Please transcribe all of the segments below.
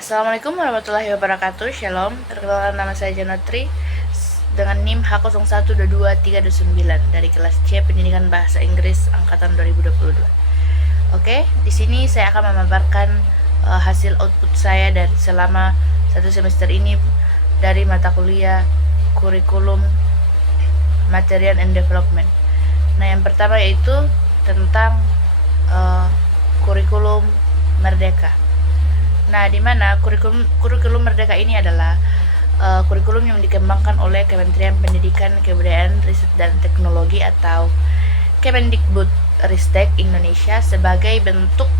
Assalamualaikum warahmatullahi wabarakatuh. Shalom. Perkenalkan, nama saya Janatri dengan NIM H012239 dari kelas C Pendidikan Bahasa Inggris angkatan 2022. Oke, di sini saya akan memaparkan hasil output saya dari selama satu semester ini dari mata kuliah kurikulum Material and Development. Nah, yang pertama yaitu tentang kurikulum Merdeka. Nah, di mana kurikulum Merdeka ini adalah kurikulum yang dikembangkan oleh Kementerian Pendidikan, Kebudayaan, Riset dan Teknologi atau Kemendikbudristek Indonesia sebagai bentuk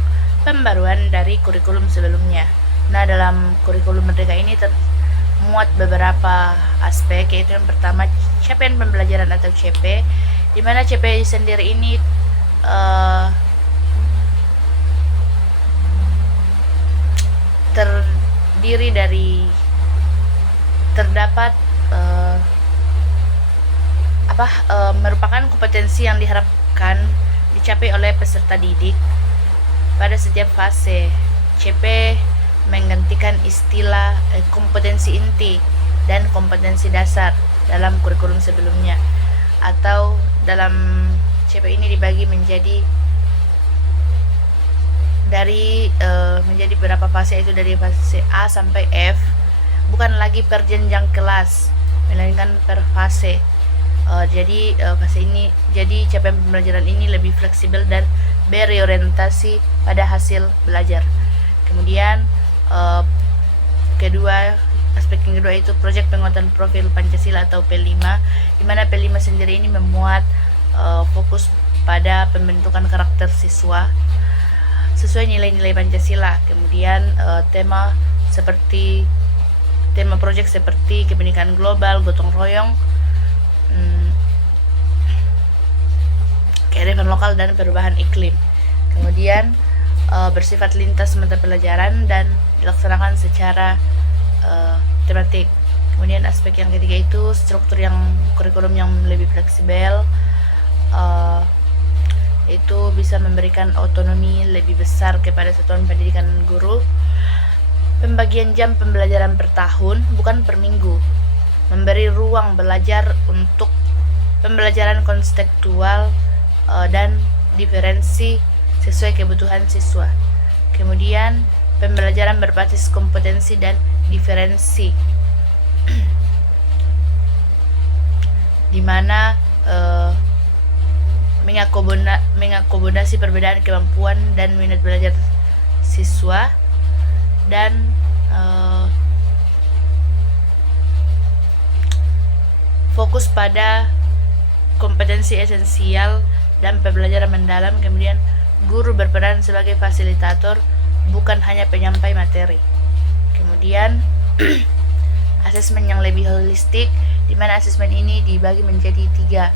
pembaruan dari kurikulum sebelumnya. Nah, dalam kurikulum Merdeka ini termuat beberapa aspek, yaitu yang pertama capaian pembelajaran atau CP, di mana CP sendiri ini terdiri dari terdapat merupakan kompetensi yang diharapkan dicapai oleh peserta didik pada setiap fase. CP menggantikan istilah kompetensi inti dan kompetensi dasar dalam kurikulum sebelumnya, atau dalam CP ini dibagi menjadi menjadi beberapa fase, yaitu dari fase A sampai F, bukan lagi per jenjang kelas melainkan per fase. Jadi capaian pembelajaran ini lebih fleksibel dan berorientasi pada hasil belajar. Kemudian aspek yang kedua itu proyek penguatan profil Pancasila atau P5, di mana P5 sendiri ini memuat fokus pada pembentukan karakter siswa sesuai nilai-nilai Pancasila. Kemudian tema proyek seperti kebinekaan global, gotong royong, kearifan lokal dan perubahan iklim. Kemudian bersifat lintas mata pelajaran dan dilaksanakan secara tematik. Kemudian aspek yang ketiga itu struktur kurikulum yang lebih fleksibel, itu bisa memberikan otonomi lebih besar kepada satuan pendidikan dan guru. Pembagian jam pembelajaran per tahun bukan per minggu, memberi ruang belajar untuk pembelajaran konstekstual dan diferensi sesuai kebutuhan siswa. Kemudian pembelajaran berbasis kompetensi dan diferensi, di mana mengakomodasi perbedaan kemampuan dan minat belajar siswa, dan fokus pada kompetensi esensial dan pembelajaran mendalam. Kemudian guru berperan sebagai fasilitator, bukan hanya penyampai materi. Kemudian asesmen yang lebih holistik, di mana asesmen ini dibagi menjadi 3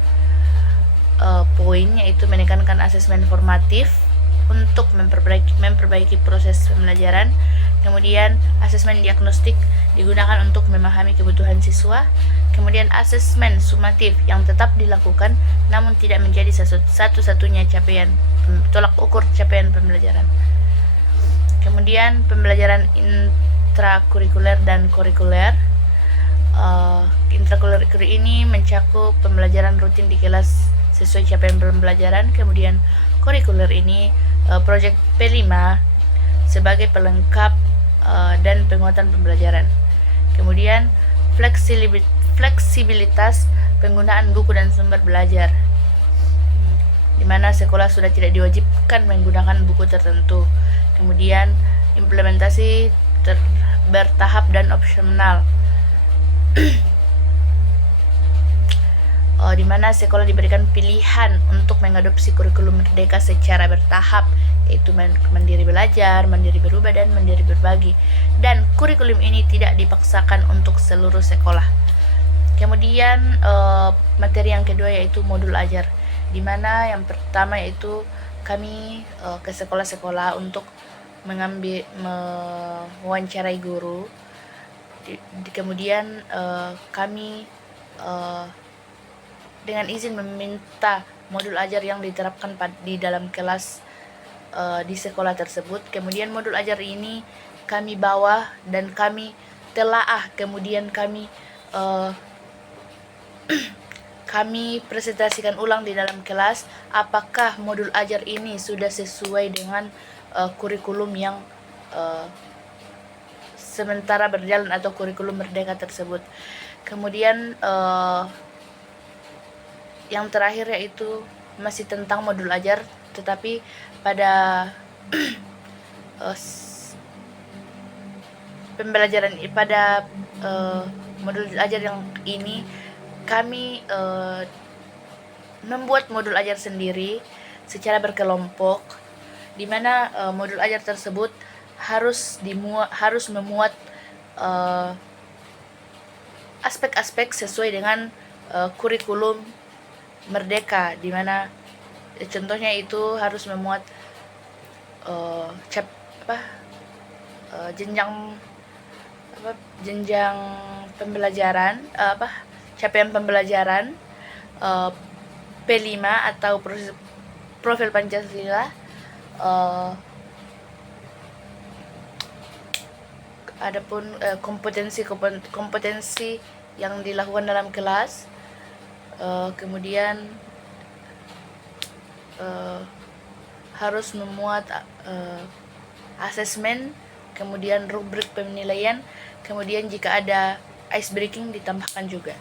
poin, yaitu menekankan asesmen formatif untuk memperbaiki proses pembelajaran. Kemudian asesmen diagnostik digunakan untuk memahami kebutuhan siswa. Kemudian asesmen sumatif yang tetap dilakukan namun tidak menjadi satu-satunya tolak ukur capaian pembelajaran. Kemudian pembelajaran intrakurikuler dan kurikuler. Intrakurikuler ini mencakup pembelajaran rutin di kelas sesuai capaian pembelajaran. Kemudian kurikuler ini proyek P5 sebagai pelengkap dan penguatan pembelajaran. Kemudian fleksibilitas penggunaan buku dan sumber belajar, di mana sekolah sudah tidak diwajibkan menggunakan buku tertentu. Kemudian implementasi bertahap dan opsional, di mana sekolah diberikan pilihan untuk mengadopsi kurikulum Merdeka secara bertahap, yaitu mandiri belajar, mandiri berubah, dan mandiri berbagi. Dan kurikulum ini tidak dipaksakan untuk seluruh sekolah. Kemudian materi yang kedua yaitu modul ajar, di mana yang pertama yaitu kami ke sekolah-sekolah untuk mewawancarai guru. Kemudian kami dengan izin meminta modul ajar yang diterapkan di dalam kelas di sekolah tersebut. Kemudian modul ajar ini kami bawa dan kami telaah, kemudian kami kami presentasikan ulang di dalam kelas apakah modul ajar ini sudah sesuai dengan kurikulum yang sementara berjalan atau kurikulum merdeka tersebut. Kemudian yang terakhir yaitu masih tentang modul ajar, tetapi pada pembelajaran pada modul ajar yang ini kami membuat modul ajar sendiri secara berkelompok, di mana modul ajar tersebut harus memuat aspek-aspek sesuai dengan kurikulum merdeka, di mana contohnya itu harus memuat jenjang pembelajaran, capaian pembelajaran, P5 atau profil Pancasila, adapun kompetensi yang dilakukan dalam kelas, kemudian harus memuat asesmen, kemudian rubrik penilaian, kemudian jika ada ice breaking ditambahkan juga.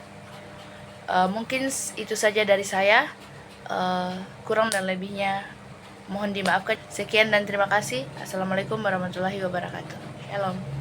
Mungkin itu saja dari saya, kurang dan lebihnya mohon dimaafkan. Sekian dan terima kasih. Assalamualaikum warahmatullahi wabarakatuh. Shalom.